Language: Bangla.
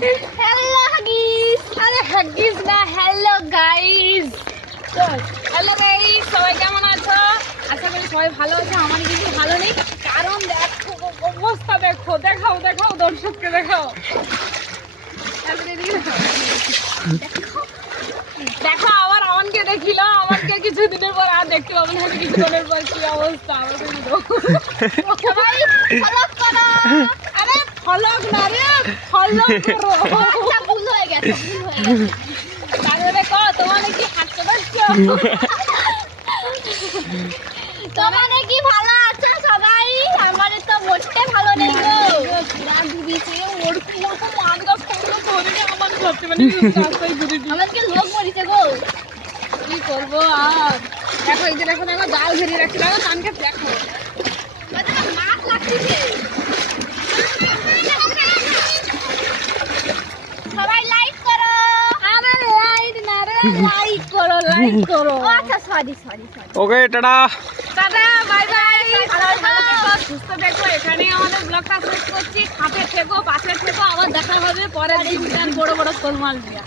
হ্যালো হাগিস, আরে হাগিস না, হ্যালো গাইস। হ্যালো গাইস, সবাই কেমন আছো? আশা করি সবাই ভালো আছে। আমার কিন্তু ভালো নেই, কারণ দেখো অবস্থা, দেখো, দেখাও দেখাও, দর্শককে দেখাও। দেখো আবার আমানকে দেখিল, আমানকে কিছুদিনের পর আর দেখতে পাবো না। কিছুদিনের পর কি অবস্থা আমার কিন্তু। সবাই ফলো করো। আরে ফলো না রে, ফলো করো। আচ্ছা, ভুল হয়ে গেছে, ভুল হয়ে গেছে। তাহলে কো তোমার কি হাসতে পারছো? তোমার কি ভালো আছে সবাই? আমার তো মোটে ভালো নেই গো। পুরা ডুবিছে, ওর কোন মান গাছ কোন ধরে আমার করতে মানে রাস্তায় ঘুরে দিই। আমাকে লোক মরিছে গো। কি করব আর? দেখো এই যে দেখো, দেখো জাল ধরে রাখছি, দেখো কানকে দেখো। দাদা মাছ লাগছে। সবাই লাইক করো। আরে লাইক না রে, লাইক করো, লাইক করো। আচ্ছা সরি সরি সরি। ওকে টাটা টাটা, বাই বাই। ভালো থেকো, সুস্থ থেকো। এখানেই আমাদের ব্লগটা শেষ করছি। সাথে থেকো, পাশে থেকো। আবার দেখা হবে পরের দিন বড় বড় শোল মাছ দিয়া।